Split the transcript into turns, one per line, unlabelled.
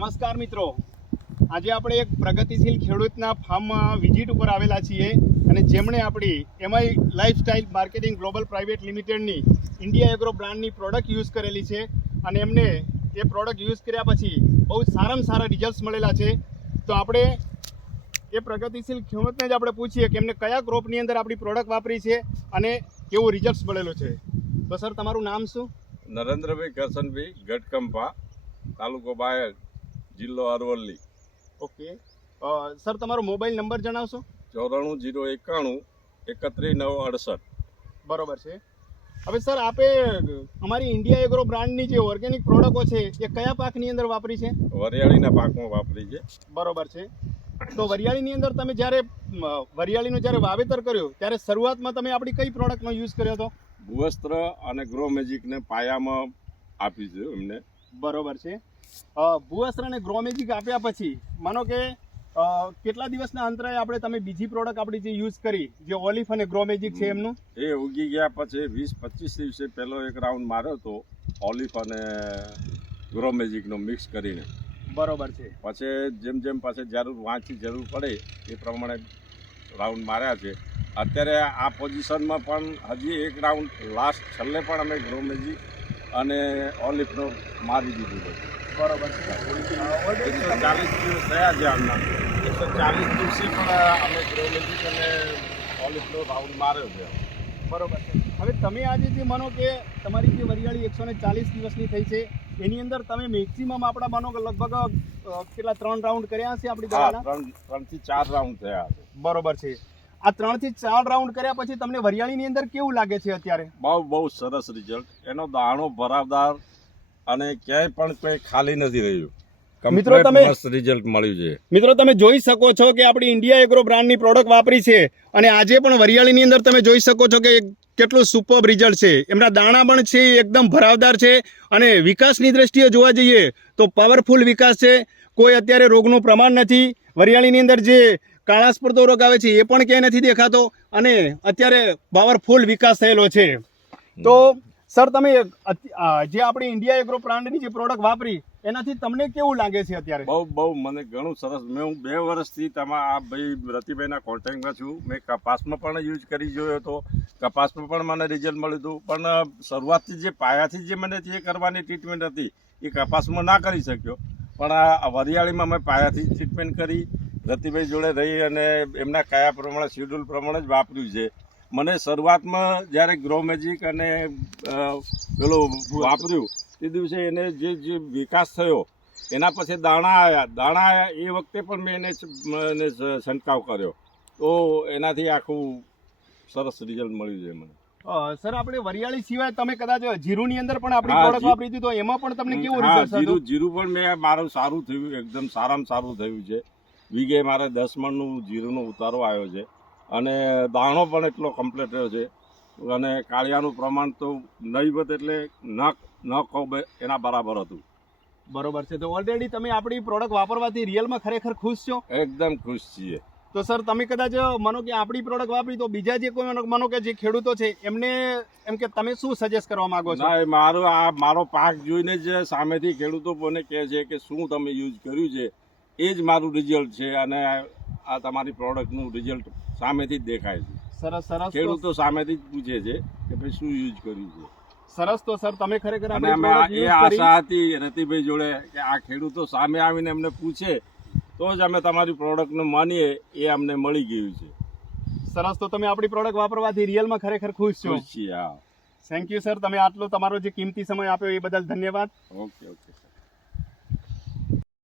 નમસ્કાર મિત્રો. આજે આપણે એક પ્રગતિશીલ ખેડૂતના ફાર્મમાં વિઝિટ ઉપર આવેલા છીએ અને જેમણે આપણી MI lifestyle marketing global private લિમિટેડની India agro બ્રાન્ડની પ્રોડક્ટ યુઝ કરેલી છે અને એમને એ પ્રોડક્ટ યુઝ કર્યા પછી બહુ સારામાં સારા રિઝલ્ટ્સ મળેલા છે. તો આપણે એ પ્રગતિશીલ ખેડૂતને જ આપણે પૂછીએ કે એમને કયા ક્રોપની અંદર આપણી પ્રોડક્ટ વાપરી છે અને કેવું રિઝલ્ટ્સ મળેલું છે. તો સર, તમારું નામ શું?
નરેન્દ્રભાઈ કરશનભાઈ ગઢકંપા, તાલુકો બાયડ. જિલ્લો અરવલ્લી
ઓકે. સર તમારો મોબાઈલ નંબર જણાવશો?
ચોરાણું જીરો એકાણું એકત્રીસ નવ અડસઠ.
બરોબર છે. હવે સર આપે અમારી ઇન્ડિયા એગ્રો બ્રાન્ડની જે ઓર્ગેનિક પ્રોડક્ટો છે એ કયા પાકની અંદર વાપરી છે?
વરિયાળીના પાકમાં વાપરી છે.
બરોબર છે. તો વરિયાળીની અંદર તમે જ્યારે વરિયાળીનું જ્યારે વાવેતર કર્યું ત્યારે શરૂઆતમાં તમે આપણી કઈ પ્રોડક્ટનો યુઝ કર્યો હતો?
ભૂવસ્ત્ર અને ગ્રો મેજિકને પાયામાં આપી છે એમને.
બરોબર છે. અ, ભૂવસ્ત્ર અને ગ્રોમેજિક આપ્યા પછી માનો કે કેટલા દિવસના અંતરાય આપણે તમે બીજી પ્રોડક્ટ આપણી જે યુઝ કરી જે ઓલિફ અને ગ્રોમેજિક છે એમનું?
એ ઉગી ગયા પછી વીસ પચીસ દિવસે પહેલો એક રાઉન્ડ માર્યો હતો ઓલિફ અને ગ્રો મેજિકનો મિક્સ કરીને.
બરોબર છે.
પછી જેમ જેમ પાછી જરૂર વાંચી જરૂર પડે એ પ્રમાણે રાઉન્ડ માર્યા છે. અત્યારે આ પોઝિશનમાં પણ હજી એક રાઉન્ડ લાસ્ટ છેલ્લે પણ અમે ગ્રો મેજિક અને ઓલિફનો મારી દીધું છે
બરોબર છે.
એકસો ચાલીસ દિવસ થયા છે આમના એકસો ચાલીસ દિવસે પણ અમે ગ્રો મેજિક અને ઓલિફનો રાઉન્ડ માર્યો છે.
બરોબર છે. હવે તમે આજે જે માનો કે તમારી જે વરિયાળી એકસો ને ચાલીસ દિવસની થઈ છે એની અંદર તમે મેક્સિમમ આપણા માનો કે લગભગ કેટલા ત્રણ રાઉન્ડ કર્યા હશે આપણી
ત્રણ ત્રણથી ચાર રાઉન્ડ થયા છે
બરોબર છે. આ ત્રણથી ચાર રાઉન્ડ કર્યા પછી તમને વરિયાળીની અંદર કેવું લાગે છે અત્યારે?
બહુ બહુ સરસ રિઝલ્ટ એનો દાણો ભરાવદાર અને ક્યાંય પણ કોઈ ખાલી નથી રહ્યું.
મિત્રો, તમે-
રિઝલ્ટ મળ્યું છે.
મિત્રો તમે જોઈ શકો છો કે આપણી ઇન્ડિયા એગ્રો બ્રાન્ડની પ્રોડક્ટ વાપરી છે અને આજે પણ વરિયાળીની અંદર તમે જોઈ શકો છો કે કેટલું સુપર રિઝલ્ટ છે. એમના દાણા પણ છે એકદમ ભરાવદાર છે અને વિકાસની દ્રષ્ટિએ જોવા જઈએ તો પાવરફુલ વિકાસ છે. કોઈ અત્યારે રોગનું પ્રમાણ નથી. વરિયાળીની અંદર જે કાળા સ્પર્ધો રોગ આવે છે, એ પણ ક્યાંય નથી દેખાતો અને અત્યારે પાવરફુલ વિકાસ થયેલો છે. તો, સર, તમે જે આપણી ઇન્ડિયા એગ્રો બ્રાન્ડની જે પ્રોડક્ટ વાપરી, એનાથી તમને કેવું લાગે છે અત્યારે?
બહુ બહુ, મને ઘણું સરસ, મેં હું બે વર્ષથી તમા, આ ભાઈ રતિભાઈના કોન્ટેક્ટમાં છું. મેં કપાસમાં પણ યુઝ કરી જોયો હતો. કપાસમાં પણ મને રિઝલ્ટ મળ્યું હતું. પણ શરૂઆતથી જે પાયાથી જે મને જે કરવાની ટ્રીટમેન્ટ હતી, એ કપાસમાં ના કરી શક્યો. પણ, આ વરિયાળીમાં મેં પાયાથી ટ્રીટમેન્ટ કરી. રતિભાઈ જોડે રહી અને એમના કયા પ્રમાણે શેડ્યુલ પ્રમાણે જ વાપર્યું છે. મને શરૂઆતમાં જ્યારે ગ્રો મેજિક અને પેલો વાપર્યું તે દિવસે એને જે જે વિકાસ થયો એના પછી દાણા આવ્યા. દાણા આવ્યા એ વખતે પણ મેં એને છંટકાવ કર્યો. તો એનાથી આખું સરસ રિઝલ્ટ મળ્યું છે મને.
સર આપણે વરિયાળી સિવાય તમે કદાચ જીરુની અંદર પણ આપણી પ્રોડક્ટ વાપરી હતી તો એમાં પણ તમને કેવું રિઝલ્ટ
જીરું જીરું પણ મેં મારું સારું થયું એકદમ સારામાં સારું થયું છે. વીઘે મારે દસ મણનું જીરુંનો ઉતારો આવ્યો છે અને દાણો પણ એટલો કમ્પ્લીટ રહ્યો છે. અને કાળિયાનું પ્રમાણ તો નહીવત એટલે ન ન કહો બે એના બરાબર હતું.
બરોબર છે. તો ઓલરેડી તમે આપણી પ્રોડક્ટ વાપરવાથી રિયલમાં ખરેખર ખુશ છો?
એકદમ ખુશ છીએ.
તો સર તમે કદાચ માનો કે આપણી પ્રોડક્ટ વાપરી તો બીજા જે કોઈ માનો- માનો કે જે ખેડૂતો છે એમને એમ કે તમે શું સજેસ્ટ કરવા માંગો છો?
મારો આ મારો પાક જોઈને જ સામેથી ખેડૂતો મને કહે છે કે શું તમે યુઝ કર્યું છે? એ જ મારું રિઝલ્ટ છે અને આ તમારી પ્રોડક્ટનું રિઝલ્ટ સામેથી જ દેખાય છે.
સરસ સરસ
ખેડૂતો સામેથી જ પૂછે છે કે ભાઈ શું યુઝ કર્યું છે.
સરસ તો સર તમે ખરેખર
અને અમે એ આશા હતી રતિભાઈ જોડે કે આ ખેડૂતો સામે આવીને અમને પૂછે તો જ અમે તમારી પ્રોડક્ટનું માનીએ એ અમને મળી ગયું છે.
સરસ તો તમે આપણી પ્રોડક્ટ વાપરવાથી રિયલમાં ખરેખર ખુશ છો.
ખુશ છીએ હા.
થેન્ક યુ સર તમે આટલો તમારો જે કિંમતી સમય આપ્યો એ બદલ ધન્યવાદ.
Okay okay